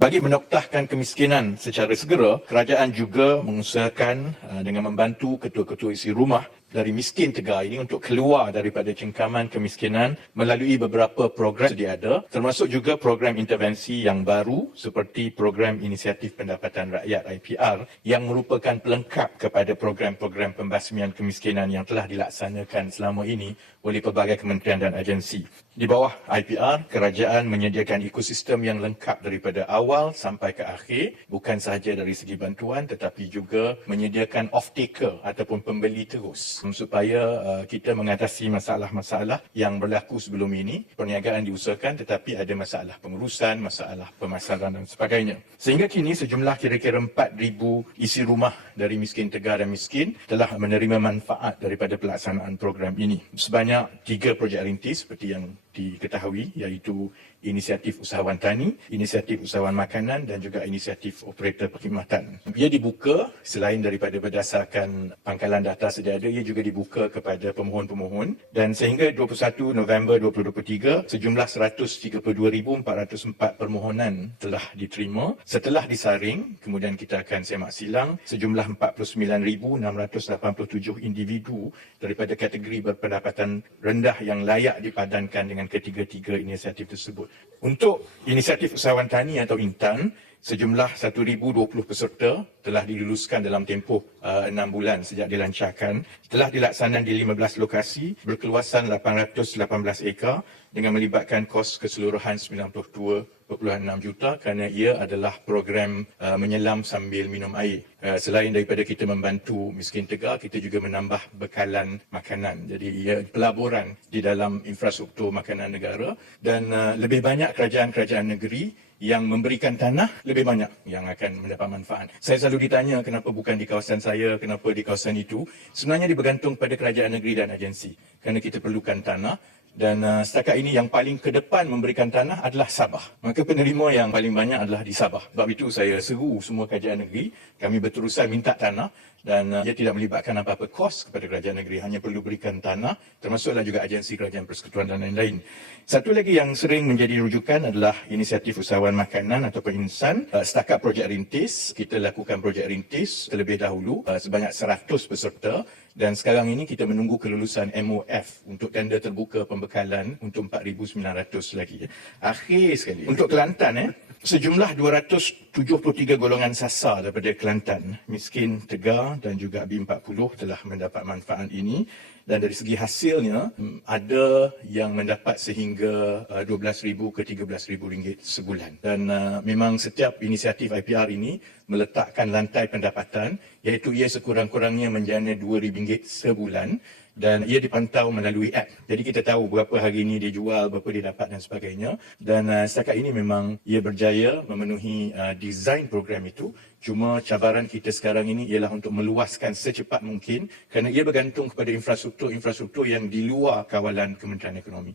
Bagi menoktahkan kemiskinan secara segera, kerajaan juga mengusahakan dengan membantu ketua-ketua isi rumah dari miskin Tegar ini untuk keluar daripada cengkaman kemiskinan melalui beberapa program sedia ada, termasuk juga program intervensi yang baru seperti program Inisiatif Pendapatan Rakyat IPR yang merupakan pelengkap kepada program-program pembasmian kemiskinan yang telah dilaksanakan selama ini oleh pelbagai kementerian dan agensi. Di bawah IPR, kerajaan menyediakan ekosistem yang lengkap daripada awal sampai ke akhir, bukan sahaja dari segi bantuan tetapi juga menyediakan off-taker ataupun pembeli terus supaya kita mengatasi masalah-masalah yang berlaku sebelum ini. Perniagaan diusahakan tetapi ada masalah pengurusan, masalah pemasaran dan sebagainya. Sehingga kini sejumlah kira-kira 4,000 isi rumah dari miskin Tegar dan miskin telah menerima manfaat daripada pelaksanaan program ini. Sebanyak 3 projek rintis seperti yang diketahui, iaitu Inisiatif Usahawan Tani, Inisiatif Usahawan Makanan dan juga Inisiatif Operator Perkhidmatan. Ia dibuka selain daripada berdasarkan pangkalan data sedia ada, ia juga dibuka kepada pemohon-pemohon dan sehingga 21 November 2023, sejumlah 132,404 permohonan telah diterima. Setelah disaring, kemudian kita akan semak silang, sejumlah 49,687 individu daripada kategori berpendapatan rendah yang layak dipadankan dengan ketiga-tiga inisiatif tersebut. Untuk Inisiatif Usahawan Tani atau Intan, sejumlah 1,020 peserta telah diluluskan dalam tempoh 6 bulan sejak dilancarkan. Telah dilaksanakan di 15 lokasi berkeluasan 818 ekar dengan melibatkan kos keseluruhan 92.6 juta kerana ia adalah program menyelam sambil minum air. Selain daripada kita membantu miskin Tegar, kita juga menambah bekalan makanan. Jadi ia pelaburan di dalam infrastruktur makanan negara dan lebih banyak kerajaan-kerajaan negeri yang memberikan tanah, lebih banyak yang akan mendapat manfaat. Saya selalu ditanya kenapa bukan di kawasan saya, kenapa di kawasan itu. Sebenarnya dia bergantung pada kerajaan negeri dan agensi. Kerana kita perlukan tanah dan setakat ini yang paling ke depan memberikan tanah adalah Sabah. Maka penerima yang paling banyak adalah di Sabah. Sebab itu saya seru semua kerajaan negeri, kami berterusan minta tanah dan ia tidak melibatkan apa-apa kos kepada kerajaan negeri, hanya perlu berikan tanah, termasuklah juga agensi kerajaan persekutuan dan lain-lain. Satu lagi yang sering menjadi rujukan adalah Inisiatif Usahawan Makanan ataupun INSAN. Setakat projek rintis, kita lakukan projek rintis terlebih dahulu sebanyak 100 peserta dan sekarang ini kita menunggu kelulusan MOF untuk tender terbuka pembekalan untuk 4,900 lagi. Akhir sekali, untuk Kelantan, sejumlah 273 golongan sasar daripada Kelantan, miskin Tegar dan juga B40 telah mendapat manfaat ini. Dan dari segi hasilnya, ada yang mendapat sehingga RM12,000 ke RM13,000 sebulan. Dan memang setiap inisiatif IPR ini meletakkan lantai pendapatan, iaitu ia sekurang-kurangnya menjana RM2,000 sebulan. Dan ia dipantau melalui app. Jadi kita tahu berapa hari ini dia jual, berapa dia dapat dan sebagainya. Dan setakat ini memang ia berjaya memenuhi desain program itu. Cuma cabaran kita sekarang ini ialah untuk meluaskan secepat mungkin kerana ia bergantung kepada infrastruktur yang di luar kawalan Kementerian Ekonomi.